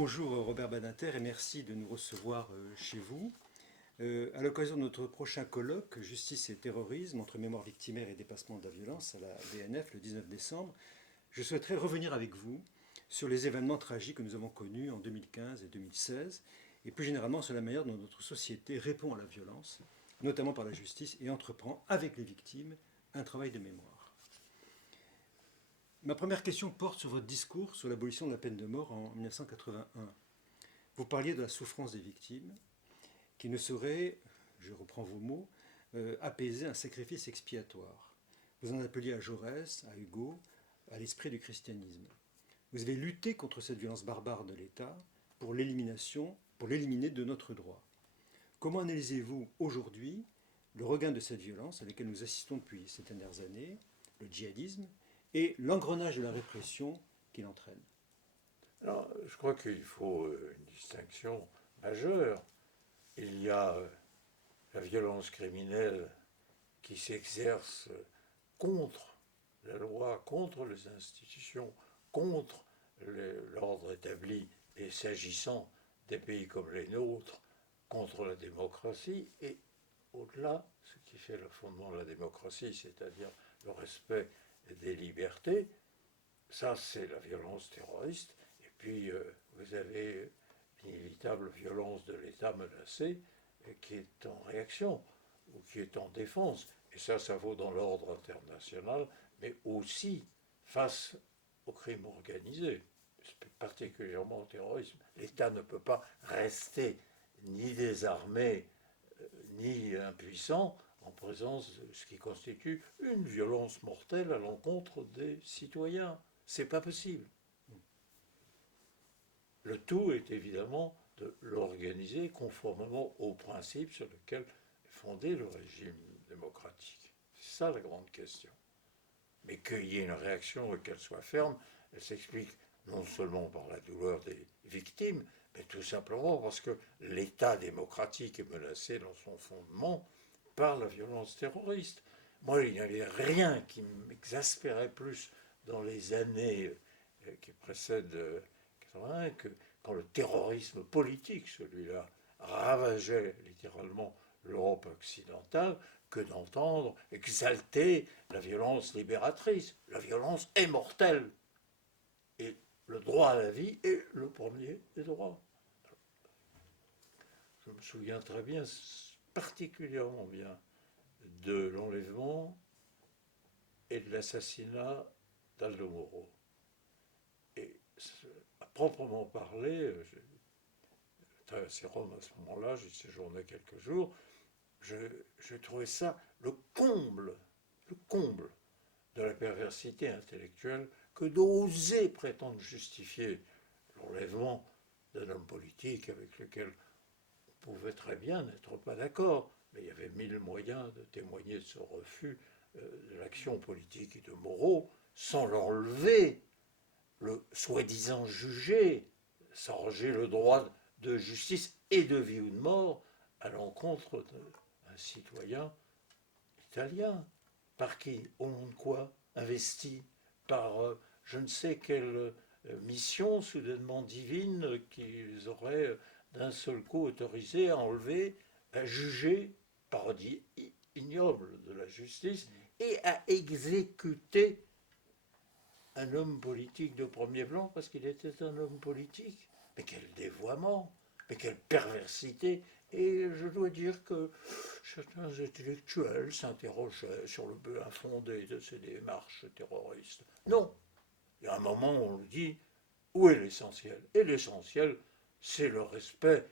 Bonjour Robert Badinter et merci de nous recevoir chez vous. À l'occasion de notre prochain colloque Justice et terrorisme entre mémoire victimaire et dépassement de la violence à la BNF le 19 décembre, je souhaiterais revenir avec vous sur les événements tragiques que nous avons connus en 2015 et 2016 et plus généralement sur la manière dont notre société répond à la violence, notamment par la justice, et entreprend avec les victimes un travail de mémoire. Ma première question porte sur votre discours sur l'abolition de la peine de mort en 1981. Vous parliez de la souffrance des victimes, qui ne saurait, je reprends vos mots, apaiser un sacrifice expiatoire. Vous en appeliez à Jaurès, à Hugo, à l'esprit du christianisme. Vous avez lutté contre cette violence barbare de l'État pour l'éliminer de notre droit. Comment analysez-vous aujourd'hui le regain de cette violence à laquelle nous assistons depuis ces dernières années, le djihadisme, et l'engrenage de la répression qu'il entraîne? Alors, je crois qu'il faut une distinction majeure. Il y a la violence criminelle qui s'exerce contre la loi, contre les institutions, contre l'ordre établi, et s'agissant des pays comme les nôtres, contre la démocratie, et au-delà, ce qui fait le fondement de la démocratie, c'est-à-dire le respect des libertés, ça c'est la violence terroriste. Et puis vous avez l'inévitable violence de l'État menacé qui est en réaction ou qui est en défense. Et ça vaut dans l'ordre international, mais aussi face au crime organisé, particulièrement au terrorisme. L'État ne peut pas rester ni désarmé, ni impuissant en présence de ce qui constitue une violence mortelle à l'encontre des citoyens. C'est pas possible. Le tout est évidemment de l'organiser conformément aux principes sur lesquels est fondé le régime démocratique. C'est ça la grande question. Mais qu'il y ait une réaction et qu'elle soit ferme, elle s'explique non seulement par la douleur des victimes, mais tout simplement parce que l'État démocratique est menacé dans son fondement par la violence terroriste. Moi, il n'y avait rien qui m'exaspérait plus dans les années qui précèdent 80 que quand le terrorisme politique, celui-là, ravageait littéralement l'Europe occidentale, que d'entendre exalter la violence libératrice. La violence est mortelle. Et le droit à la vie est le premier des droits. Je me souviens très bien, particulièrement bien, de l'enlèvement et de l'assassinat d'Aldo Moro. Et à proprement parler, j'ai traversé Rome à ce moment-là, j'y séjournais quelques jours, je trouvais ça le comble de la perversité intellectuelle que d'oser prétendre justifier l'enlèvement d'un homme politique avec lequel on pouvait très bien n'être pas d'accord, mais il y avait mille moyens de témoigner de ce refus de l'action politique et de Moreau sans l'enlever, le soi-disant juger, s'arroger le droit de justice et de vie ou de mort à l'encontre d'un citoyen italien. Par qui? Au nom de quoi? Investi par je ne sais quelle mission soudainement divine qu'ils auraient d'un seul coup autorisé à enlever, à juger, parodie ignoble de la justice, et à exécuter un homme politique de premier plan parce qu'il était un homme politique. Mais quel dévoiement, mais quelle perversité. Et je dois dire que certains intellectuels s'interrogeaient sur le peu infondé de ces démarches terroristes. Non, il y a un moment où on dit où est l'essentiel? Et l'essentiel, c'est le respect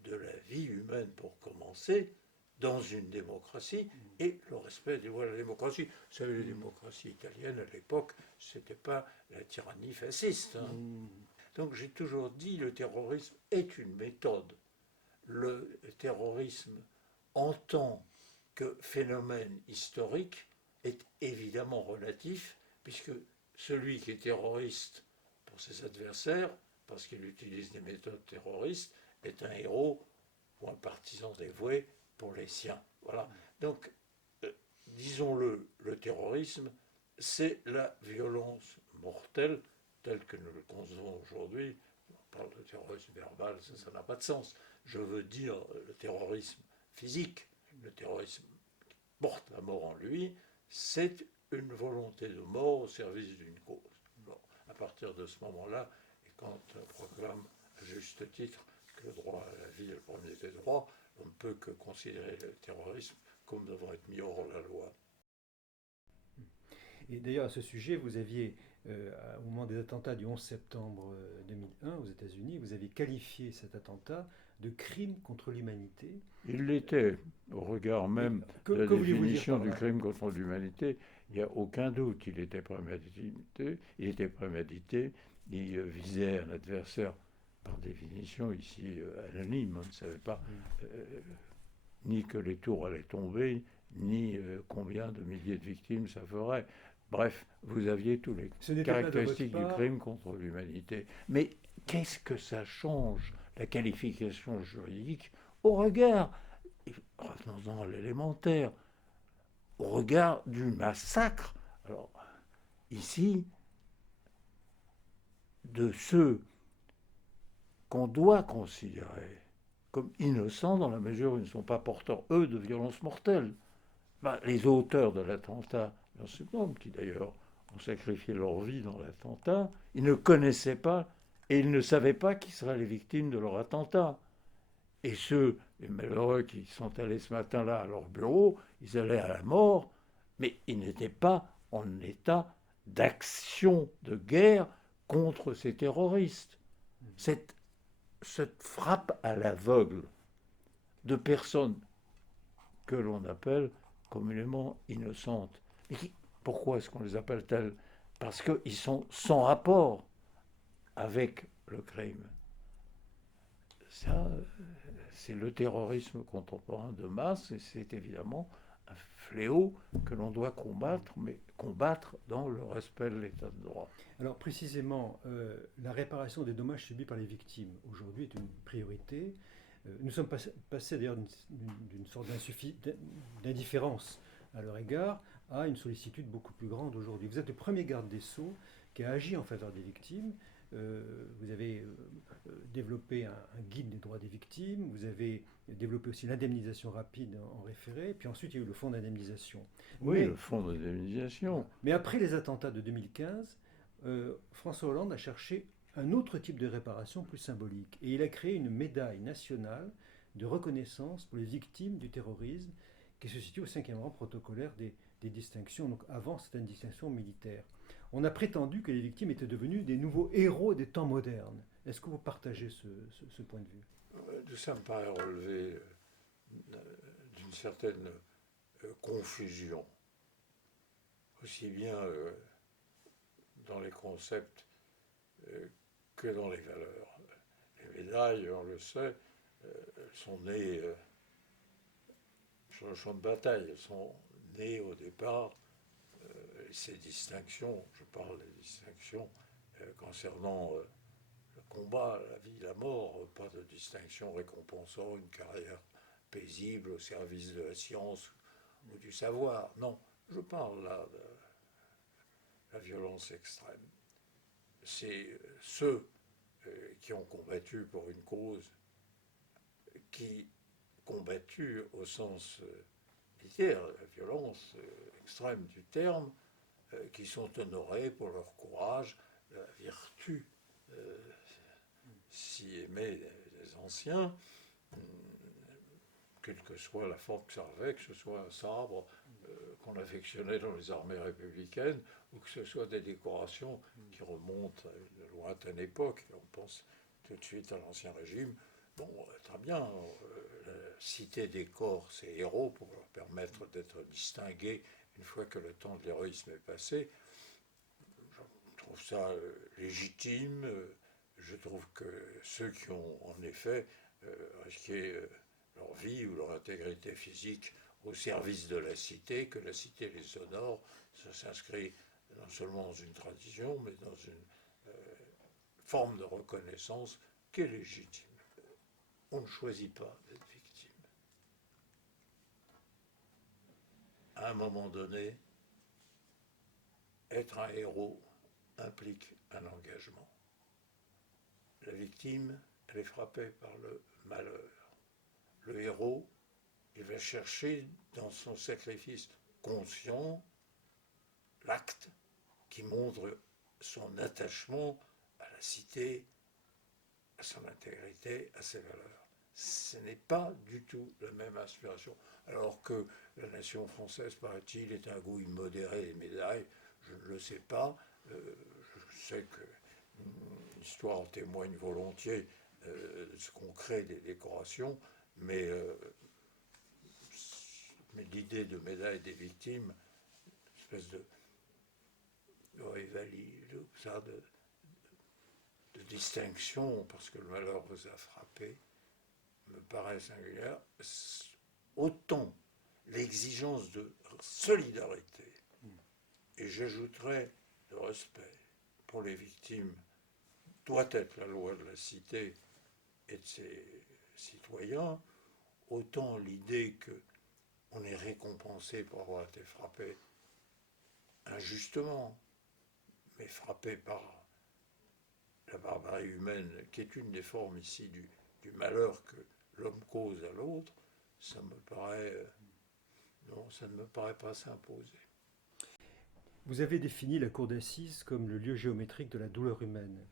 de la vie humaine pour commencer, dans une démocratie, et le respect des lois de la démocratie. Vous savez, la démocratie italienne, à l'époque, c'était pas la tyrannie fasciste. Hein. Donc j'ai toujours dit, le terrorisme est une méthode. Le terrorisme, en tant que phénomène historique, est évidemment relatif, puisque celui qui est terroriste pour ses adversaires, parce qu'il utilise des méthodes terroristes, est un héros ou un partisan dévoué pour les siens. Voilà. Donc, disons-le, le terrorisme, c'est la violence mortelle, telle que nous le concevons aujourd'hui, parle de terrorisme verbal, ça n'a pas de sens. Je veux dire le terrorisme physique, le terrorisme qui porte la mort en lui, c'est une volonté de mort au service d'une cause. Bon, à partir de ce moment-là, et quand on proclame à juste titre que le droit à la vie est le premier des droits, on ne peut que considérer le terrorisme comme devant être mis hors la loi. Et d'ailleurs, à ce sujet, vous aviez, au moment des attentats du 11 septembre 2001 aux États-Unis, vous avez qualifié cet attentat de crime contre l'humanité. Il l'était, au regard même de la définition du crime contre l'humanité. Il n'y a aucun doute, il était prémédité, il visait un adversaire, par définition, ici anonyme. On ne savait pas ni que les tours allaient tomber, ni combien de milliers de victimes ça ferait. Bref, vous aviez tous les caractéristiques du crime contre l'humanité. Mais qu'est-ce que ça change, la qualification juridique, au regard, revenons-en à l'élémentaire, au regard du massacre, alors, ici, de ceux qu'on doit considérer comme innocents dans la mesure où ils ne sont pas porteurs, eux, de violences mortelles. Ben, les auteurs de l'attentat, un certain nombre qui d'ailleurs ont sacrifié leur vie dans l'attentat, ils ne connaissaient pas et ils ne savaient pas qui seraient les victimes de leur attentat. Et ceux, les malheureux qui sont allés ce matin-là à leur bureau, ils allaient à la mort, mais ils n'étaient pas en état d'action de guerre contre ces terroristes. Cette frappe à l'aveugle de personnes que l'on appelle communément innocentes. Mais pourquoi est-ce qu'on les appelle telles? Parce qu'ils sont sans rapport avec le crime. Ça, c'est le terrorisme contemporain de masse, et c'est évidemment un fléau que l'on doit combattre, mais combattre dans le respect de l'état de droit. Alors précisément, la réparation des dommages subis par les victimes aujourd'hui est une priorité. Nous sommes passés d'ailleurs d'une sorte d'indifférence à leur égard à une sollicitude beaucoup plus grande aujourd'hui. Vous êtes le premier garde des Sceaux qui a agi en faveur des victimes. Vous avez développé un guide des droits des victimes, vous avez développé aussi l'indemnisation rapide en référé, puis ensuite il y a eu le fonds d'indemnisation. Oui, le fonds d'indemnisation. Mais après les attentats de 2015, François Hollande a cherché un autre type de réparation plus symbolique. Et il a créé une médaille nationale de reconnaissance pour les victimes du terrorisme qui se situe au 5e rang protocolaire des distinctions. Donc avant, c'était une distinction militaire. On a prétendu que les victimes étaient devenues des nouveaux héros des temps modernes. Est-ce que vous partagez ce point de vue? Tout ça me paraît relever d'une certaine confusion, aussi bien dans les concepts que dans les valeurs. Les médailles, on le sait, elles sont nées sur le champ de bataille, elles sont nées au départ. Ces distinctions, je parle des distinctions concernant le combat, la vie, la mort, pas de distinction récompensant une carrière paisible au service de la science ou du savoir. Non, je parle là de la violence extrême. C'est ceux qui ont combattu pour une cause, qui combattu au sens militaire, la violence extrême du terme, qui sont honorés pour leur courage, la vertu si aimée des anciens, quelle que soit la forme que ça revêt, que ce soit un sabre qu'on affectionnait dans les armées républicaines, ou que ce soit des décorations qui remontent à une lointaine époque. On pense tout de suite à l'Ancien Régime. Bon, très bien, citer des corps, ces héros, pour leur permettre d'être distingués une fois que le temps de l'héroïsme est passé. Je trouve ça légitime. Je trouve que ceux qui ont en effet risqué leur vie ou leur intégrité physique au service de la cité, que la cité les honore, ça s'inscrit non seulement dans une tradition, mais dans une forme de reconnaissance qui est légitime. On ne choisit pas d'être victime. À un moment donné, être un héros implique un engagement. la victime, elle est frappée par le malheur. Le héros, il va chercher dans son sacrifice conscient l'acte qui montre son attachement à la cité, à son intégrité, à ses valeurs. Ce n'est pas du tout la même aspiration. Alors que la nation française, paraît-il, est un goût immodéré des médailles, je ne le sais pas. Je sais que l'histoire en témoigne volontiers de ce qu'on crée des décorations, mais l'idée de médaille des victimes, une espèce de rivalité, de distinction, parce que le malheur vous a frappé, me paraît singulière. Autant l'exigence de solidarité, et j'ajouterais de respect pour les victimes, doit être la loi de la cité et de ses citoyens, autant l'idée qu'on est récompensé pour avoir été frappé injustement, mais frappé par la barbarie humaine, qui est une des formes ici du malheur que l'homme cause à l'autre, ça me paraît... non, ça ne me paraît pas s'imposer. Vous avez défini la cour d'assises comme le lieu géométrique de la douleur humaine.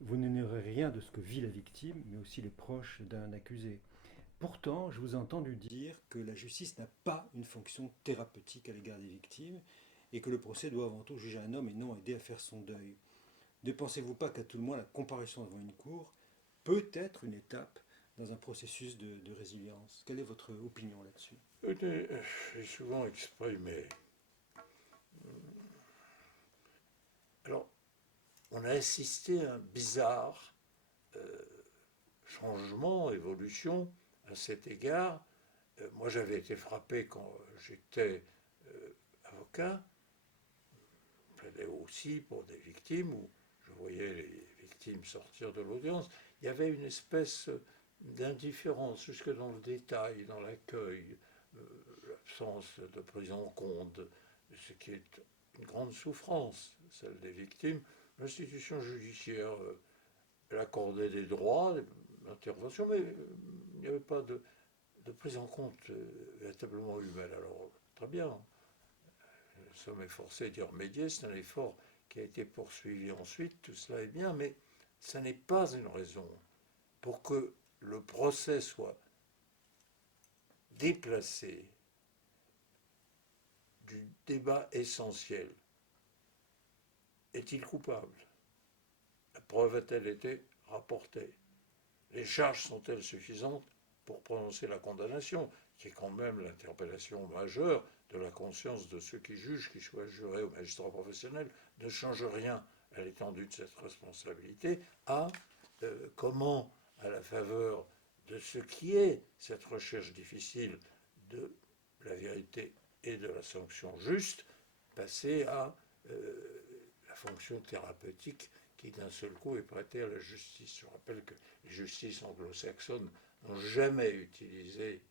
Vous n'ignorez rien de ce que vit la victime, mais aussi les proches d'un accusé. Pourtant, je vous ai entendu dire que la justice n'a pas une fonction thérapeutique à l'égard des victimes et que le procès doit avant tout juger un homme et non aider à faire son deuil. Ne pensez-vous pas qu'à tout le moins la comparution devant une cour peut être une étape dans un processus de résilience? Quelle est votre opinion là-dessus? J'ai souvent exprimé. Alors, on a assisté à un bizarre changement, évolution à cet égard. Moi, j'avais été frappé quand j'étais avocat. Je plaidais aussi pour des victimes où je voyais les victimes sortir de l'audience. Il y avait une espèce d'indifférence jusque dans le détail, dans l'accueil, l'absence de prise en compte, ce qui est une grande souffrance, celle des victimes. L'institution judiciaire, elle accordait des droits d'intervention, mais il n'y avait pas de prise en compte véritablement humaine. Alors, très bien, nous sommes efforcés d'y remédier, c'est un effort qui a été poursuivi ensuite, tout cela est bien, mais ça n'est pas une raison pour que le procès soit déplacé du débat essentiel. Est-il coupable? La preuve a-t-elle été rapportée? Les charges sont-elles suffisantes pour prononcer la condamnation, qui est quand même l'interpellation majeure de la conscience de ceux qui jugent, qu'ils soient jurés ou magistrats professionnels, ne change rien à l'étendue de cette responsabilité, à comment, à la faveur de ce qui est cette recherche difficile de la vérité et de la sanction juste, passer à la fonction thérapeutique qui d'un seul coup est prêtée à la justice. Je rappelle que les justices anglo-saxonnes n'ont jamais utilisé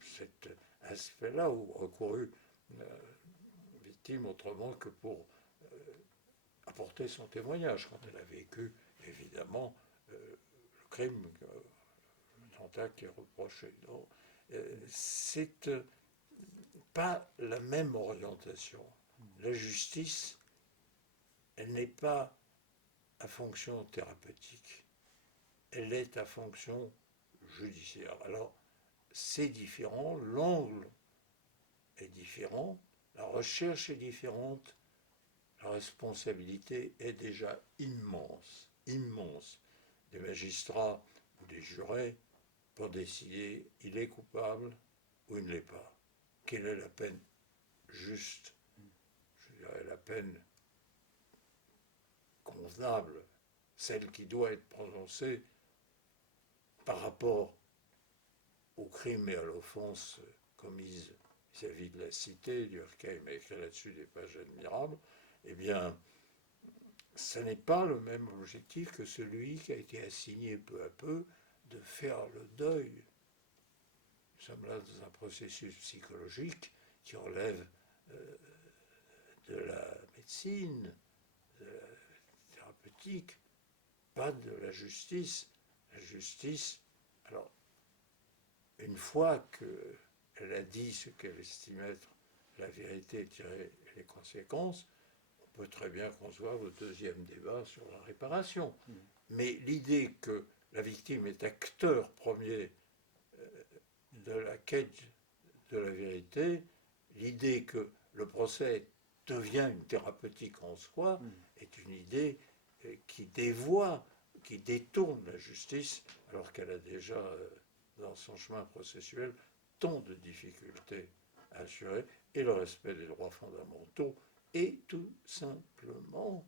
cet aspect-là ou recouru victime autrement que pour apporter son témoignage quand elle a vécu évidemment le crime, l'attentat qui est reproché. Donc, c'est pas la même orientation. La justice, elle n'est pas à fonction thérapeutique, elle est à fonction judiciaire. Alors, c'est différent, l'angle est différent, la recherche est différente, la responsabilité est déjà immense, immense. Des magistrats ou des jurés pour décider il est coupable ou il ne l'est pas. Quelle est la peine juste, je dirais la peine convenable, celle qui doit être prononcée par rapport au crime et à l'offense commise vis-à-vis de la cité. Durkheim a écrit là-dessus des pages admirables. Eh bien, ce n'est pas le même objectif que celui qui a été assigné peu à peu de faire le deuil. Nous sommes là dans un processus psychologique qui relève de la médecine, de la thérapeutique, pas de la justice. La justice, alors, une fois qu'elle a dit ce qu'elle estime être la vérité et tiré les conséquences, on peut très bien concevoir le deuxième débat sur la réparation. Mais l'idée que la victime est acteur premier de la quête de la vérité, l'idée que le procès devient une thérapeutique en soi, est une idée qui dévoie, qui détourne la justice, alors qu'elle a déjà, dans son chemin processuel, tant de difficultés à assurer, et le respect des droits fondamentaux, et tout simplement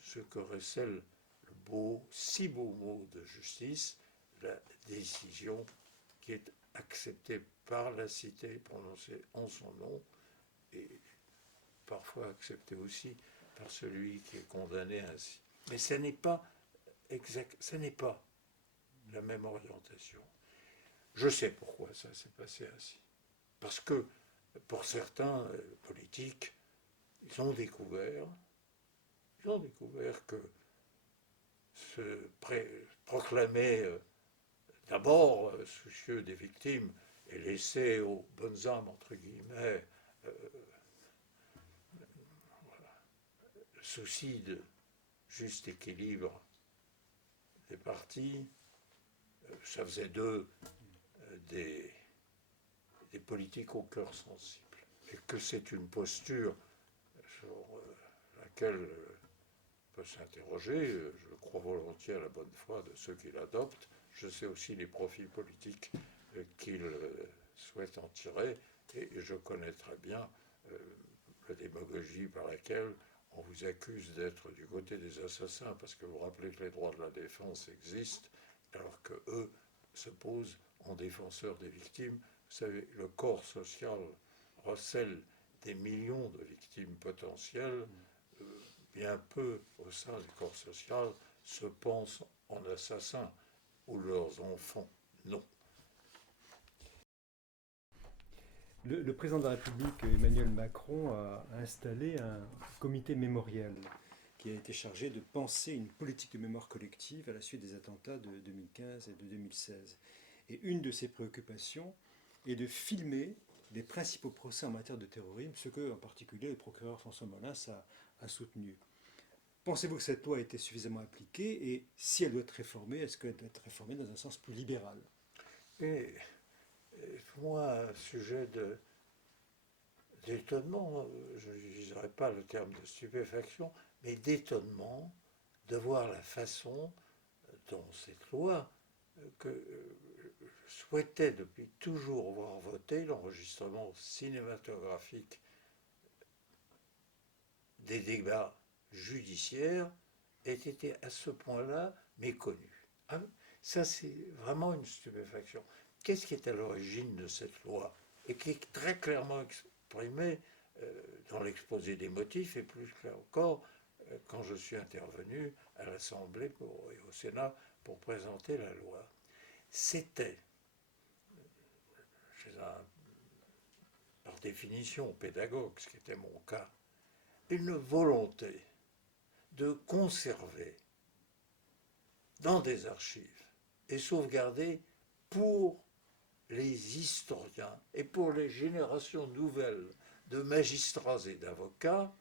ce que recèle le beau, si beau mot de justice, la décision qui est acceptée par la cité, prononcée en son nom, et parfois acceptée aussi par celui qui est condamné ainsi. Mais ce n'est pas exact, ce n'est pas la même orientation. Je sais pourquoi ça s'est passé ainsi. Parce que pour certains politiques, ils ont découvert que se proclamer d'abord soucieux des victimes et laisser aux bonnes âmes, entre guillemets, le souci de juste équilibre des partis, ça faisait d'eux des politiques au cœur sensible. Et que c'est une posture sur laquelle on peut s'interroger. Je crois volontiers à la bonne foi de ceux qui l'adoptent. Je sais aussi les profils politiques qu'ils souhaitent en tirer. Et je connais très bien la démagogie par laquelle on vous accuse d'être du côté des assassins parce que vous rappelez que les droits de la défense existent, alors qu'eux se posent en défenseurs des victimes. Vous savez, le corps social recèle des millions de victimes potentielles. Bien peu au sein du corps social se pensent en assassins ou leurs enfants. Non. Le président de la République, Emmanuel Macron, a installé un comité mémorial qui a été chargé de penser une politique de mémoire collective à la suite des attentats de 2015 et de 2016. Et une de ses préoccupations est de filmer les principaux procès en matière de terrorisme, ce que, en particulier, le procureur François Molins a soutenu. Pensez-vous que cette loi a été suffisamment appliquée et si elle doit être réformée, est-ce qu'elle doit être réformée dans un sens plus libéral? Et pour moi, un sujet d'étonnement, je n'utiliserai pas le terme de stupéfaction, mais d'étonnement de voir la façon dont cette loi, que je souhaitais depuis toujours voir voter, l'enregistrement cinématographique des débats judiciaires, ait été à ce point-là méconnu. Ah, ça, c'est vraiment une stupéfaction. Qu'est-ce qui est à l'origine de cette loi et qui est très clairement exprimé dans l'exposé des motifs et plus clair encore quand je suis intervenu à l'Assemblée et au Sénat pour présenter la loi. C'était, chez un, par définition, pédagogue, ce qui était mon cas, une volonté de conserver dans des archives et sauvegarder pour les historiens et pour les générations nouvelles de magistrats et d'avocats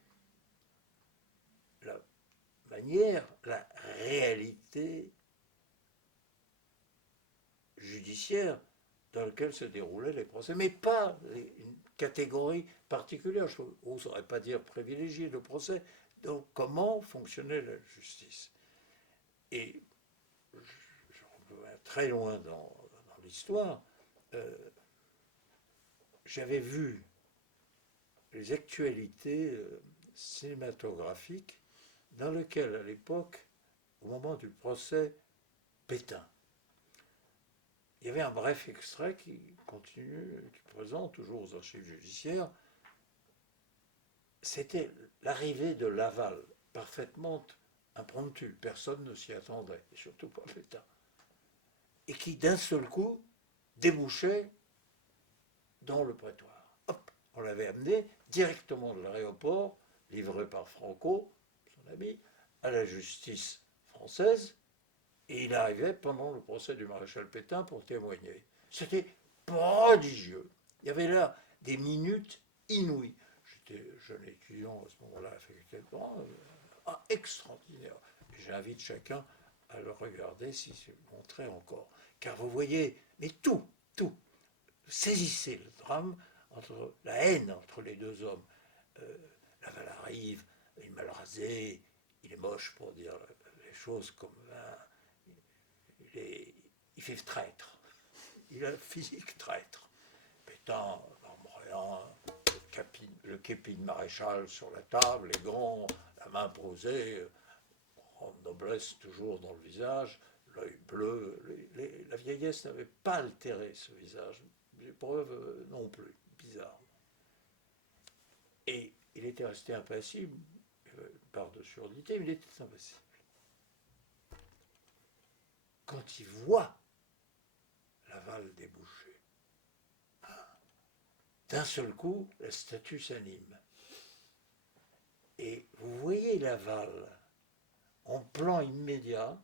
la manière, la réalité judiciaire dans laquelle se déroulaient les procès, mais pas une catégorie particulière, je n'oserais pas dire privilégiée, le procès. Donc comment fonctionnait la justice? Et je vais très loin dans l'histoire, j'avais vu les actualités cinématographiques dans lesquelles, à l'époque, au moment du procès Pétain, il y avait un bref extrait qui continue, qui présente toujours aux archives judiciaires. C'était l'arrivée de Laval, parfaitement impromptue, personne ne s'y attendait, et surtout pas Pétain, et qui d'un seul coup débouchait dans le prétoire. Hop, on l'avait amené directement de l'aéroport, livré par Franco, son ami, à la justice française et il arrivait pendant le procès du maréchal Pétain pour témoigner. C'était prodigieux. Il y avait là des minutes inouïes. J'étais jeune étudiant à ce moment-là à la faculté de droit, extraordinaire. J'invite chacun à le regarder si c'est montré encore. Car vous voyez, mais tout, saisissez le drame entre la haine entre les deux hommes. Laval arrive, il est mal rasé, il est moche pour dire les choses comme il fait traître. Il a le physique traître. Pétain, rien, le képi de maréchal sur la table, les gants, la main posée, grande noblesse toujours dans le visage, l'œil bleu. La vieillesse n'avait pas altéré ce visage. Les preuves non plus. Bizarre. Et il était resté impassible, part de surdité, mais il était impassible. Quand il voit Laval déboucher, d'un seul coup, la statue s'anime. Et vous voyez Laval en plan immédiat,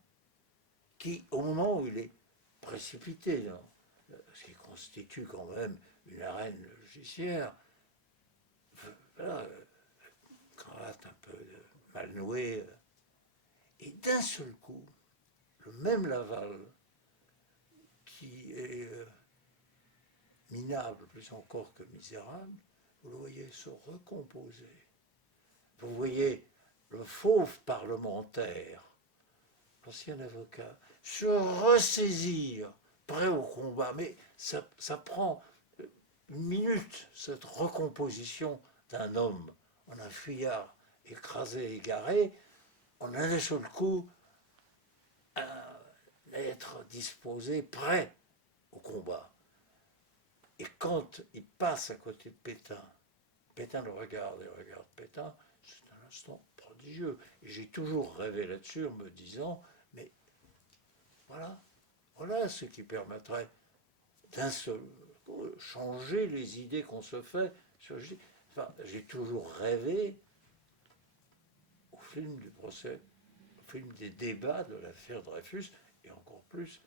qui, au moment où il est précipité, ce qui constitue quand même une arène judiciaire, voilà, cravate un peu mal nouée, et d'un seul coup, le même Laval, qui est minable plus encore que misérable, vous le voyez se recomposer. Vous voyez le fauve parlementaire, l'ancien avocat, se ressaisir, prêt au combat. Mais ça prend une minute, cette recomposition d'un homme en un fuyard écrasé, égaré, on a d'un seul coup à être disposé, prêt au combat. Et quand il passe à côté de Pétain, Pétain le regarde et regarde Pétain, c'est un instant prodigieux. Et j'ai toujours rêvé là-dessus en me disant, mais voilà ce qui permettrait d'un seul changer les idées qu'on se fait. Enfin, j'ai toujours rêvé au film du procès, au film des débats de l'affaire Dreyfus, et encore plus,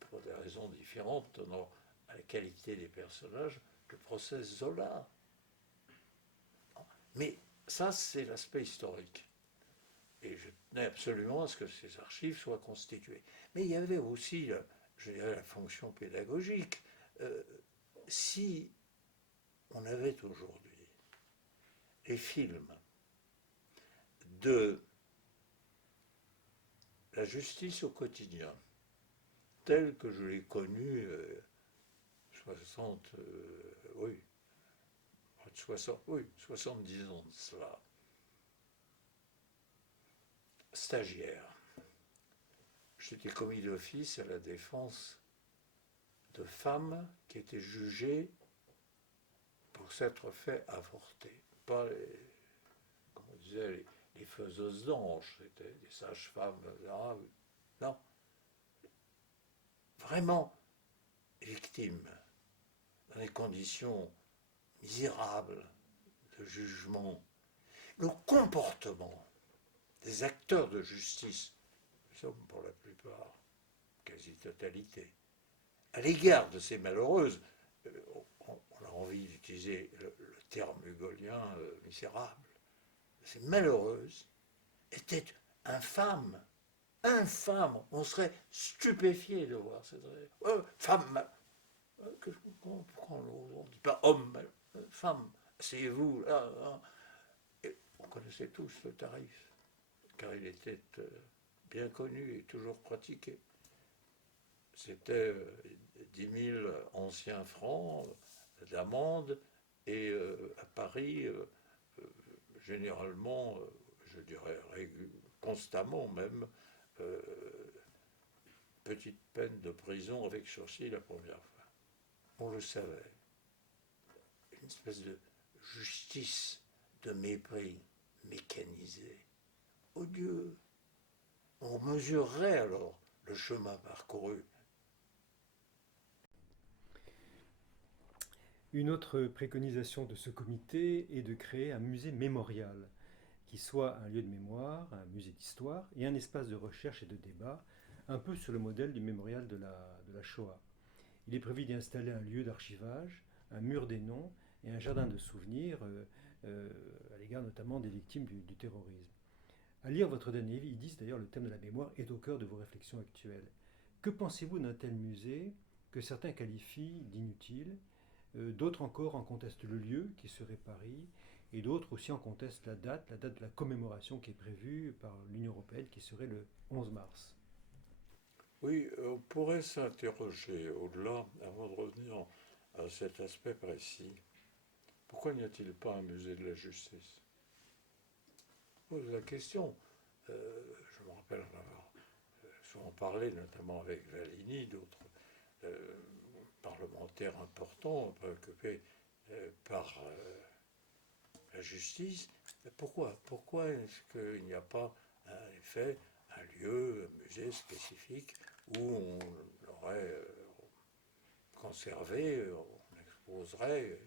pour des raisons différentes, tenant à la qualité des personnages, le procès Zola. Mais ça, c'est l'aspect historique. Et je tenais absolument à ce que ces archives soient constituées. Mais il y avait aussi, je dirais, la fonction pédagogique. Si on avait aujourd'hui les films de la justice au quotidien, tels que je l'ai connu 70 ans de cela, stagiaire. J'étais commis d'office à la défense de femmes qui étaient jugées pour s'être fait avorter. Pas les, comme on disait, les faiseuses d'anges, c'était des sages-femmes arabes. Non. Vraiment victimes, dans des conditions misérables de jugement. Le comportement des acteurs de justice, nous sommes pour la plupart, quasi-totalité, à l'égard de ces malheureuses, on a envie d'utiliser le terme hugolien misérable, ces malheureuses étaient infâmes. Infâmes, on serait stupéfié de voir cette femme. Pourquoi on ne dit pas homme, femme, asseyez-vous là, là. Et on connaissait tous le tarif, car il était bien connu et toujours pratiqué. C'était 10 000 anciens francs d'amende, et à Paris, généralement, je dirais constamment même, petite peine de prison avec sursis la première fois. On le savait. Une espèce de justice de mépris mécanisé, odieux. On mesurerait alors le chemin parcouru. Une autre préconisation de ce comité est de créer un musée mémorial. qui soit un lieu de mémoire, un musée d'histoire et un espace de recherche et de débat, un peu sur le modèle du mémorial de la Shoah. Il est prévu d'y installer un lieu d'archivage, un mur des noms et un jardin de souvenirs à l'égard notamment des victimes du terrorisme. À lire votre dernier livre, ils disent d'ailleurs le thème de la mémoire est au cœur de vos réflexions actuelles. Que pensez-vous d'un tel musée que certains qualifient d'inutile? D'autres encore en contestent le lieu, qui serait Paris, et d'autres aussi en contestent la date de la commémoration qui est prévue par l'Union européenne, qui serait le 11 mars. Oui, on pourrait s'interroger au-delà, avant de revenir à cet aspect précis. Pourquoi n'y a-t-il pas un musée de la justice? Je pose la question. Je me rappelle en avoir souvent parlé, notamment avec Valigny, d'autres parlementaires importants préoccupés par la justice. Mais pourquoi est-ce qu'il n'y a pas, en effet, un lieu, un musée spécifique où on aurait conservé, on exposerait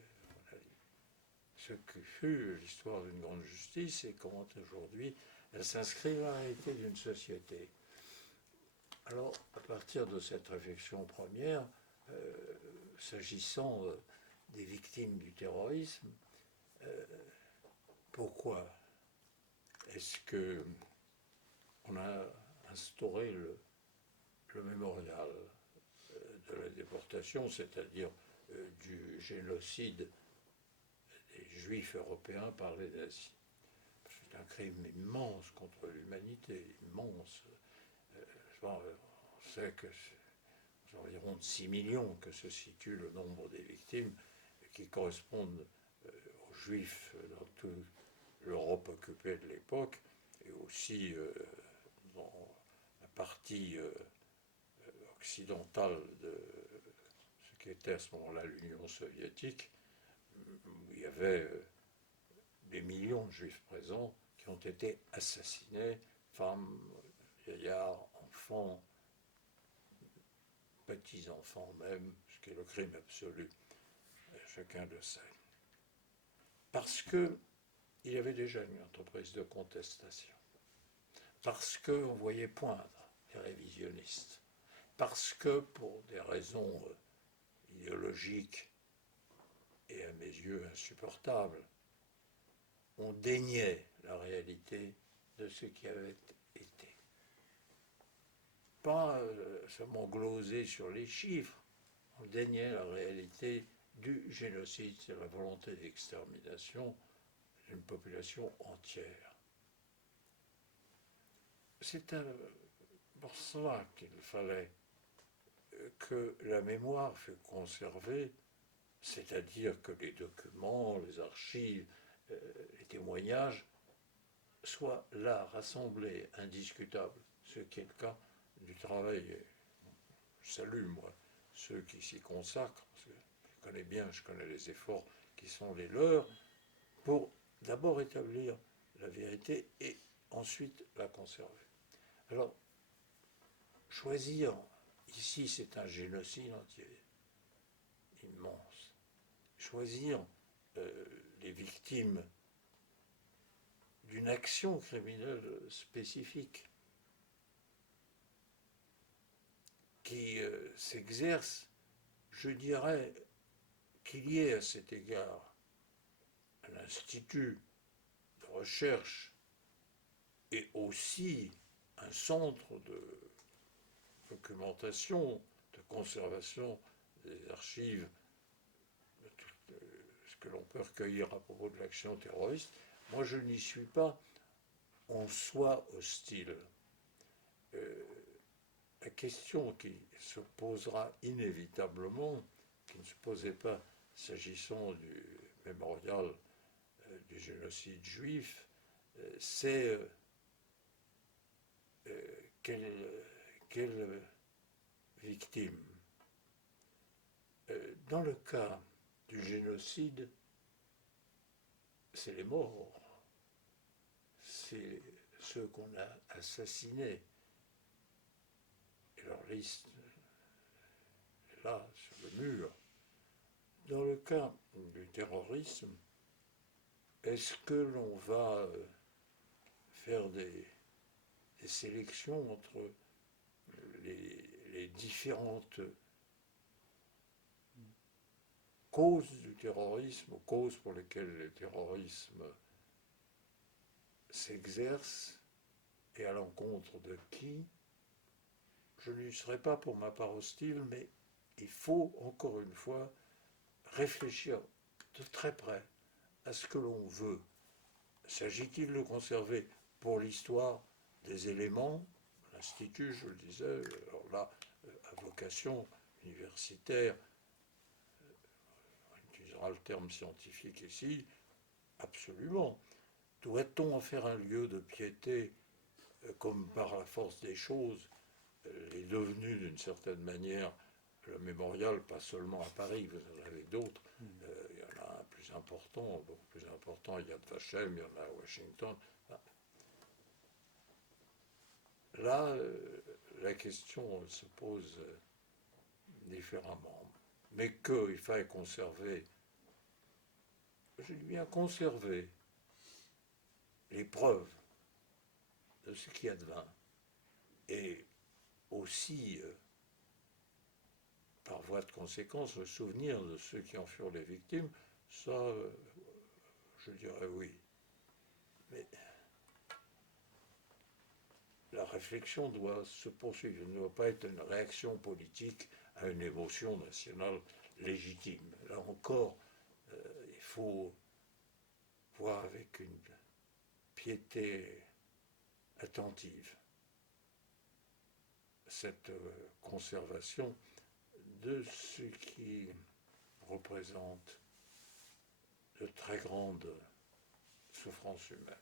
ce que fut l'histoire d'une grande justice et comment aujourd'hui elle s'inscrit dans la réalité d'une société. Alors, à partir de cette réflexion première, s'agissant des victimes du terrorisme, pourquoi est-ce que on a instauré le mémorial de la déportation, c'est-à-dire du génocide des juifs européens par les nazis? C'est un crime immense contre l'humanité, immense. On sait que c'est environ de 6 millions que se situe le nombre des victimes qui correspondent aux juifs dans toute l'Europe occupée de l'époque et aussi dans la partie occidentale de ce qu'était à ce moment-là l'Union soviétique, où il y avait des millions de juifs présents qui ont été assassinés, femmes, vieillards, enfants, petits-enfants même, ce qui est le crime absolu, chacun le sait. Parce qu'il y avait déjà une entreprise de contestation, parce qu'on voyait poindre les révisionnistes, parce que pour des raisons idéologiques et à mes yeux insupportables, on déniait la réalité de ce qui avait été. Pas seulement glosé sur les chiffres, on déniait la réalité du génocide, c'est la volonté d'extermination d'une population entière. C'est pour cela qu'il fallait que la mémoire fût conservée, c'est-à-dire que les documents, les archives, les témoignages soient là, rassemblés, indiscutables, ce qui est le cas du travail. Je salue, moi, ceux qui s'y consacrent, parce que je connais les efforts qui sont les leurs, pour d'abord établir la vérité et ensuite la conserver. Alors, choisir, ici c'est un génocide entier, immense. Choisir les victimes d'une action criminelle spécifique qui s'exerce, je dirais qu'il y ait à cet égard un institut de recherche et aussi un centre de documentation, de conservation des archives, de tout ce que l'on peut recueillir à propos de l'action terroriste. Moi, je n'y suis pas en soi hostile. La question qui se posera inévitablement, qui ne se posait pas s'agissant du mémorial du génocide juif, c'est quelle victime. Dans le cas du génocide, c'est les morts, c'est ceux qu'on a assassinés. Et leur liste est là, sur le mur. Dans le cas du terrorisme, est-ce que l'on va faire des sélections entre les différentes causes du terrorisme, causes pour lesquelles le terrorisme s'exerce et à l'encontre de qui. Je n'y serai pas pour ma part hostile, mais il faut encore une fois réfléchir de très près à ce que l'on veut. S'agit-il de conserver pour l'histoire des éléments? L'Institut, je le disais, alors là, à vocation universitaire, on utilisera le terme scientifique ici, absolument. Doit-on en faire un lieu de piété, comme par la force des choses est devenu d'une certaine manière le mémorial, pas seulement à Paris, vous en avez d'autres. Il y en a un plus important, beaucoup plus important, il y a de Vashem, il y en a à Washington. Là, la question se pose différemment. Mais qu'il faille conserver, je dis bien conserver, les preuves de ce qui advint. Et aussi, par voie de conséquence, le souvenir de ceux qui en furent les victimes, ça, je dirais oui. Mais la réflexion doit se poursuivre. Elle ne doit pas être une réaction politique à une émotion nationale légitime. Là encore, il faut voir avec une piété attentive cette conservation de ce qui représente de très grandes souffrances humaines.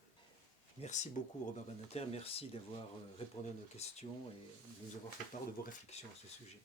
Merci beaucoup Robert Badinter, merci d'avoir répondu à nos questions et de nous avoir fait part de vos réflexions à ce sujet.